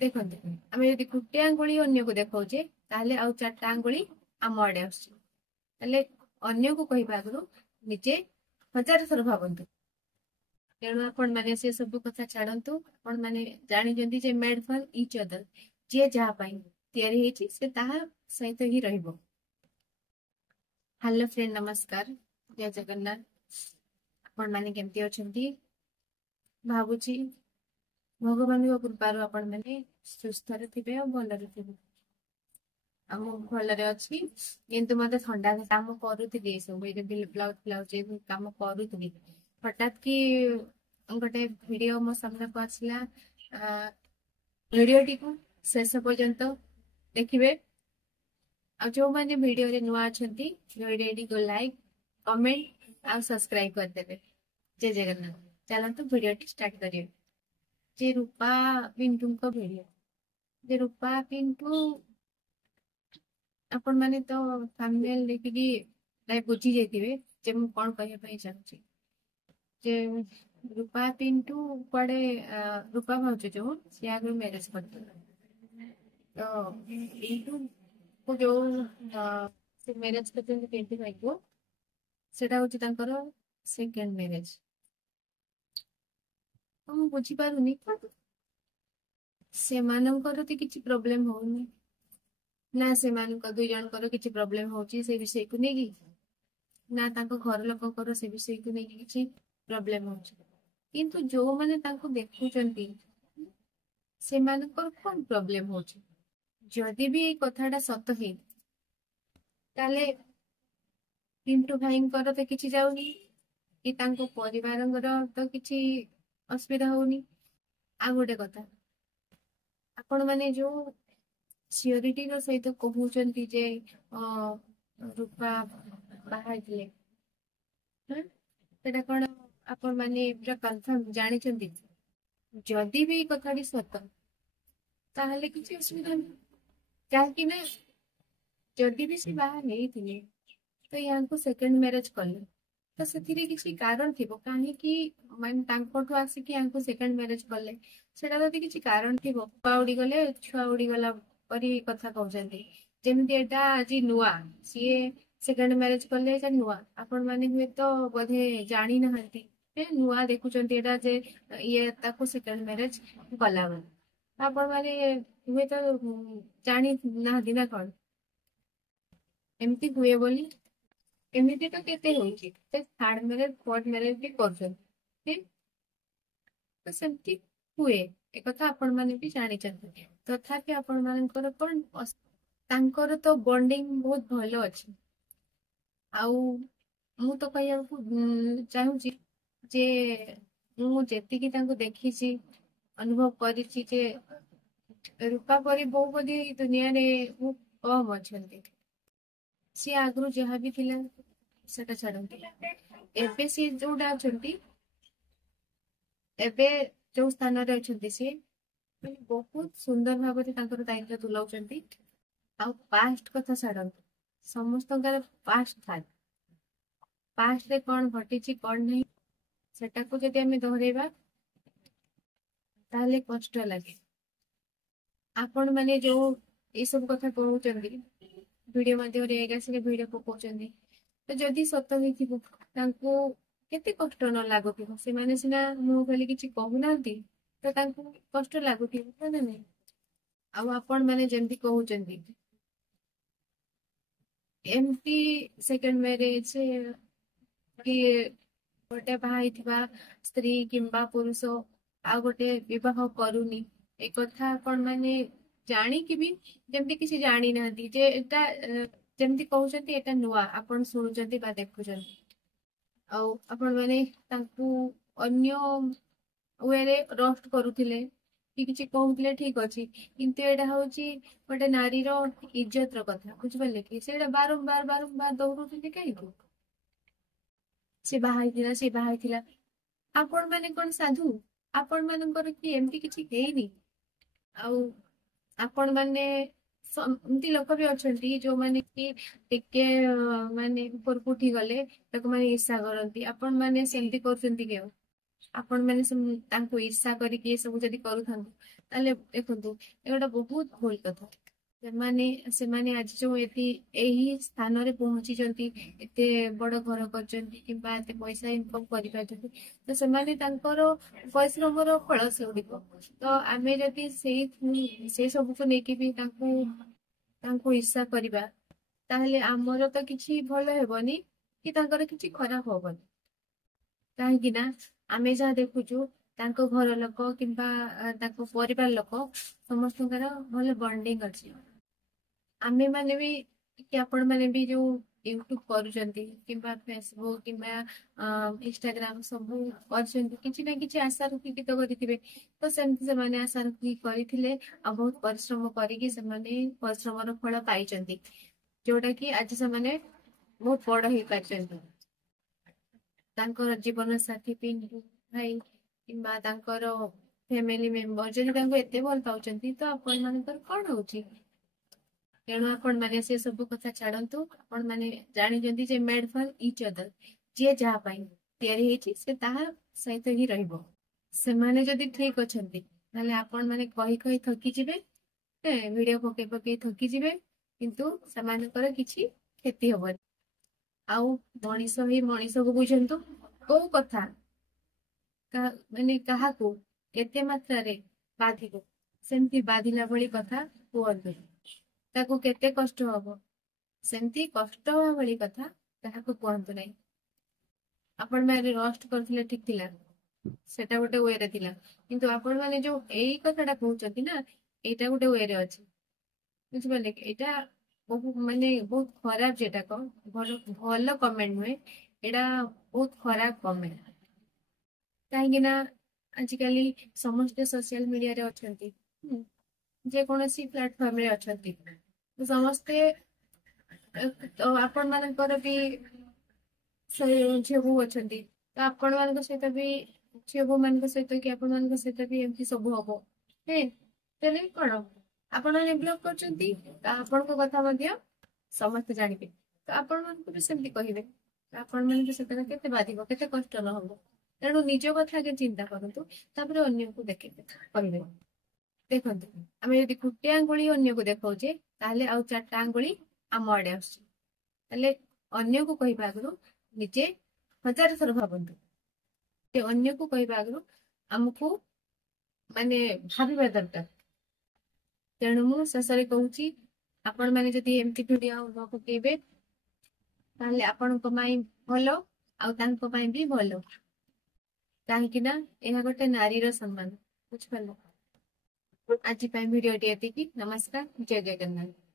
देखो आम जब गोटे आंगुली अन्य को देखा ताले आउ चार्टा आंगुली आम आड़े आसले अन्य को कहवा आगु निजे 1000 थर भावतु। तेणु आपण मैंने से सब कथा छाड़तु आपण मैंने जानी जे मेड फॉर इच अदर जे जहाँ तैयारी होती से ताहा सहित ही रहिबो। हेलो फ्रेंड नमस्कार जय जगन्नाथ। आपण मैंने केमती अछंती भाबुची भगवान कृपार आपण मैंने सुस्थ थे और भलरे थे। भलरे अच्छी किंतु मत थंडा कम करुली सब ब्लाउज फ्लाउज कम करुली हठात कि गोटे भिडियो मो सामने को आसला भिडियोटी को शेष पर्यंत देखिए। आ जो मैंने वीडियो रे नुआ अछंती वीडियो को लाइक कमेंट आ सब्सक्राइब कर देबे। जय जगन्नाथ। चलंतु वीडियो स्टार्ट करिए। जे रूपा पिंटू को वीडियो जे रूपा पिंटू आपण माने तो थंबनेल देखिकी लाइक बुझी जाइथिबे जे मु कोन कहय पई चाहूची। जे रूपा पिंटू पड़े रूपा भाउज जो से आगे मैरिज करते तो पिंटू को जो से मैरिज करते पिंटू भाई को सेटा होची तांकर सेकंड मैरिज। हम बुझी पारुनी से मानकर तो किछि प्रॉब्लम होनी ना से दुई जनकर किछि प्रॉब्लम होची से विषय को नेकी ना तांको घर लोककर से विषय को नेकी किछि प्रॉब्लम होची। किंतु जो माने तांको देखुचंती से मानकर कोन प्रॉब्लम होची जदि भी कथाटा सत हे ताले पिंटू भाईंकर तो किछि जाउनी कि तांको परिवारंगर तो किछि असुविधा होनी। आ गोटे कथा आपण माने जो सियोरिटी सहित कहते जे रूपा बाहर कौन आपण माने पूरा कन्फर्म जानी जदि भी कथाटी सत ताहले किसी असुविधा नहीं कहीं जदि भी सी बाहर नहीं थे तो यहाँ को सेकंड मैरिज कले तो से किसी कारण थी कहीं मानू आसिक यहाँ को सेकंड मैरिज कले सेटा तो किसी कारण थी छुआ उड़ी गले छुआ उड़ी गला परी कथा कहते जमी एटा आज नुआ सी सेकंड मैरिज कले नुआ आपण मैंने हुए तो बोधे जानी ना नुआ देखुं एटा जे ये ताको सेकंड मैरिज कला आपण मैंने हुए तो जानी ना कौन एमती हुए बोली एमती तो केते होची थर्ड मैरिज फोर्थ मैरिज भी कर तो सेमती हुए एक कथा आपण माने भी जानी तथापि आपण मानकर कौन तांकर तो बॉन्डिंग बहुत भलो अच्छी। आउ मु तो कहया चाहूची जे मु जेतिकी तांको देखिची अनुभव करिची जे रूपा परी बहु बधी दुनिया रे मु कम अछंती सी आगु जहाँ भी थिला सेटा छाड़ंती एबे सी जोडा अछंती एबे जो स्थान रे अछंती सी बहुत सुंदर भाव दायित्व तुलाउछंती। आ पास्ट कथा छाड़ंतु समस्त पास्ट था पास्ट रे कौन घटी कौन नहीं सेटा को जदि आमे दोहरेबा ताले कष्ट लगे। आपण माने जो ये सब कथा कहउचंदी वीडियो माध्यम रे एगा से वीडियो को कहउचंदी तो जदि सत होइथिबो तांको केते कष्ट न लागुथिबो से माने सिना मु खाली किछि कहू नांती तो तांको कष्ट लागुथिबो ना नहीं। आउ आपण माने जेंती कहउचंदी एमती सेकंड मैरिज कि गोटे बाहाई स्त्री किंबा पुरुष आ गोटे विवाह करूनी एक कथा आपण माने जानी कि भी जमती किसी जानी ना जे एटा जमती कहउचंती एटा नुआ आपण सुनुचंती बा देखुचंती आउ आपण माने तांकू अन्य वे रे रोस्ट करूथिले कि किछि कहउथिले ठीक अछि किंतु एटा होची गोटे नारी रो इज्जत रो कथा बुझ पले कि सेटा बारंबार दोहरुथिले काई को से बाहाई थिला आपण माने कोन साधु आपण मानकर कि एमती किछि हेइनी। आउ आपण माने एमती लोक भी अछंती जो माने कि टिके माने ऊपर उठी गले ताको माने ईर्षा करंती आपण माने सेमती करचंती के आपण माने तांको ईर्षा करी के सब जदी करू थांतु ताले देखंतु एगोटा बहुत भूल कथा। ସେମାନେ ଆଜି ଯୋଉ ଏହି ସ୍ଥାନରେ ପହଞ୍ଚିଛନ୍ତି, ଏତେ ବଡ ଘର କରିଛନ୍ତି କିମ୍ବା ଏତେ ପଇସା ଇନକମ କରିପାରୁଛନ୍ତି, ତ ସେମାନେ ତାଙ୍କର ପରିଶ୍ରମର ଫଳ ସେଗୁଡିକ। ତ ଆମେ ଯଦି ସେଇ ସବୁକୁ ନେଇକି ବି ତାଙ୍କୁ ତାଙ୍କୁ ଈର୍ଷା କରିବା, ତାହେଲେ ଆମର ତ କିଛି ଭଲ ହେବନି କି ତାଙ୍କର କିଛି ଖରାପ ହବନି। କାହିଁକି ନା ଆମେ ଯାହା ଦେଖୁଛୁ ତାଙ୍କ ଘର ଲୋକ କିମ୍ବା ତାଙ୍କ ପରିବାର ଲୋକ ସମସ୍ତଙ୍କର ଭଲ ବଣ୍ଡିଙ୍ଗ ଅଛି। ଆମେ ମାନେ ବି କି ଆପଣ ମାନେ ବି ଯୋଉ ୟୁଟ୍ୟୁବ କରୁଛନ୍ତି କିମ୍ବା ଫେସବୁକ୍ କିମ୍ବା ଇନଷ୍ଟାଗ୍ରାମ ସବୁ କରିଛନ୍ତି, କିଛି ନା କିଛି ଆଶା ରଖିକି ତ କରିଥିବେ। ତ ସେମିତି ସେମାନେ ଆଶା ରଖିକି କରିଥିଲେ ଆଉ ବହୁତ ପରିଶ୍ରମ କରିକି ସେମାନେ ପରିଶ୍ରମର ଫଳ ପାଇଛନ୍ତି, ଯୋଉଟା କି ଆଜି ସେମାନେ ବହୁତ ବଡ ହେଇପାରିଛନ୍ତି। ତାଙ୍କର ଜୀବନ ସାଥୀ ପିନ୍ଧୁ ଭାଇ କିମ୍ବା ତାଙ୍କର ଫ୍ୟାମିଲି ମେମ୍ବର ଯଦି ତାଙ୍କୁ ଏତେ ଭଲ ପାଉଛନ୍ତି, ତ ଆପଣ ମାନଙ୍କର କଣ ହଉଛି? ତେଣୁ ଆପଣ ମାନେ ସେ ସବୁ କଥା ଛାଡନ୍ତୁ। ଆପଣ ମାନେ ଜାଣିଛନ୍ତି ଯେ ମେଡ୍ ଫର୍ ଇଚ୍ ଅଦର, ଯିଏ ଯାହା ପାଇଁ ତିଆରି ହେଇଛି ସେ ତାହା ସହିତ ହିଁ ରହିବ। ସେମାନେ ଯଦି ଠିକ ଅଛନ୍ତି, ତାହେଲେ ଆପଣ ମାନେ କହି କହି ଥକିଯିବେ, ଭିଡିଓ ପକେଇ ପକେଇ ଥକିଯିବେ, କିନ୍ତୁ ସେମାନଙ୍କର କିଛି କ୍ଷତି ହବନି। ଆଉ ମଣିଷ ହିଁ ମଣିଷକୁ ବୁଝନ୍ତୁ। କୋଉ କଥା ମାନେ କାହାକୁ କେତେ ମାତ୍ରାରେ ବାଧିବ, ସେମିତି ବାଧିଲା ଭଳି କଥା କୁହନ୍ତୁ। ତାକୁ କେତେ କଷ୍ଟ ହବ, ସେମିତି କଷ୍ଟ ହବା ଭଳି କଥା କାହାକୁ କୁହନ୍ତୁ ନାହିଁ। ଆପଣ ମାନେ ରୋଷ୍ଟ କରିଥିଲେ ଠିକ ଥିଲା, ସେଟା ଗୋଟେ ୱେରେ ଥିଲା, କିନ୍ତୁ ଆପଣ ମାନେ ଯୋଉ ଏଇ କଥାଟା କହୁଛନ୍ତି ନା, ଏଇଟା ଗୋଟେ ୱେରେ ଅଛି। ବୁଝିପାରିଲେ କି? ଏଇଟା ମାନେ ବହୁତ ଖରାପ, ଯେଟା ଭଲ କମେଣ୍ଟ ନୁହେଁ, ଏଇଟା ବହୁତ ଖରାପ କମେଣ୍ଟ। କାହିଁକି ନା ଆଜିକାଲି ସମସ୍ତେ ସୋସିଆଲ ମିଡିଆରେ ଅଛନ୍ତି, ଯେକୌଣସି ପ୍ଲାଟଫର୍ମରେ ଅଛନ୍ତି, ସମସ୍ତେ ତ ଆପଣ ମାନଙ୍କର ବି ଝିଅ ବୋହୂ ଅଛନ୍ତି, ତ ଆପଣ ମାନଙ୍କ ସହିତ ବି ଝିଅ ବୋହୂ ମାନଙ୍କ ସହିତ କି ଆପଣ ମାନଙ୍କ ସହିତ ବି ଏମିତି ସବୁ ହବ। ତାହେଲେ କଣ ଆପଣ ମାନେ ବ୍ଲକ୍ କରୁଛନ୍ତି, ତ ଆପଣଙ୍କ କଥା ମଧ୍ୟ ସମସ୍ତେ ଜାଣିବେ, ତ ଆପଣ ମାନଙ୍କୁ ବି ସେମିତି କହିବେ। ଆପଣ ମାନଙ୍କୁ ସେଥିରେ କେତେ ବାଧିବ, କେତେ କଷ୍ଟ ନ ହବ। ତେଣୁ ନିଜ କଥା ଆଗେ ଚିନ୍ତା କରନ୍ତୁ, ତାପରେ ଅନ୍ୟକୁ ଦେଖିବେ କହିବେ। ଦେଖନ୍ତୁ, ଆମେ ଯଦି ଗୋଟେ ଆଙ୍ଗୁଳି ଅନ୍ୟକୁ ଦେଖାଉଛେ, ତାହେଲେ ଆଉ 4ଟା ଆଙ୍ଗୁଳି ଆମ ଆଡେ ଆସୁଛି। ତାହେଲେ ଅନ୍ୟକୁ କହିବା ଆଗରୁ ନିଜେ 1000 ଥର ଭାବନ୍ତୁ। ସେ ଅନ୍ୟକୁ କହିବା ଆଗରୁ ଆମକୁ ମାନେ ଭାବିବା ଦରକାର। ତେଣୁ ମୁଁ ଶେଷରେ କହୁଛି, ଆପଣ ମାନେ ଯଦି ଏମିତି ଭିଡିଓ ନ ପକେଇବେ, ତାହେଲେ ଆପଣଙ୍କ ପାଇଁ ଭଲ ଆଉ ତାଙ୍କ ପାଇଁ ବି ଭଲ। କାହିଁକି ନା ଏହା ଗୋଟେ ନାରୀର ସମ୍ମାନ। ବୁଝିପାରିଲ? ଆଜି ପାଇଁ ଭିଡିଓଟି ଏତିକି। ନମସ୍କାର, ଜୟ ଜଗନ୍ନାଥ।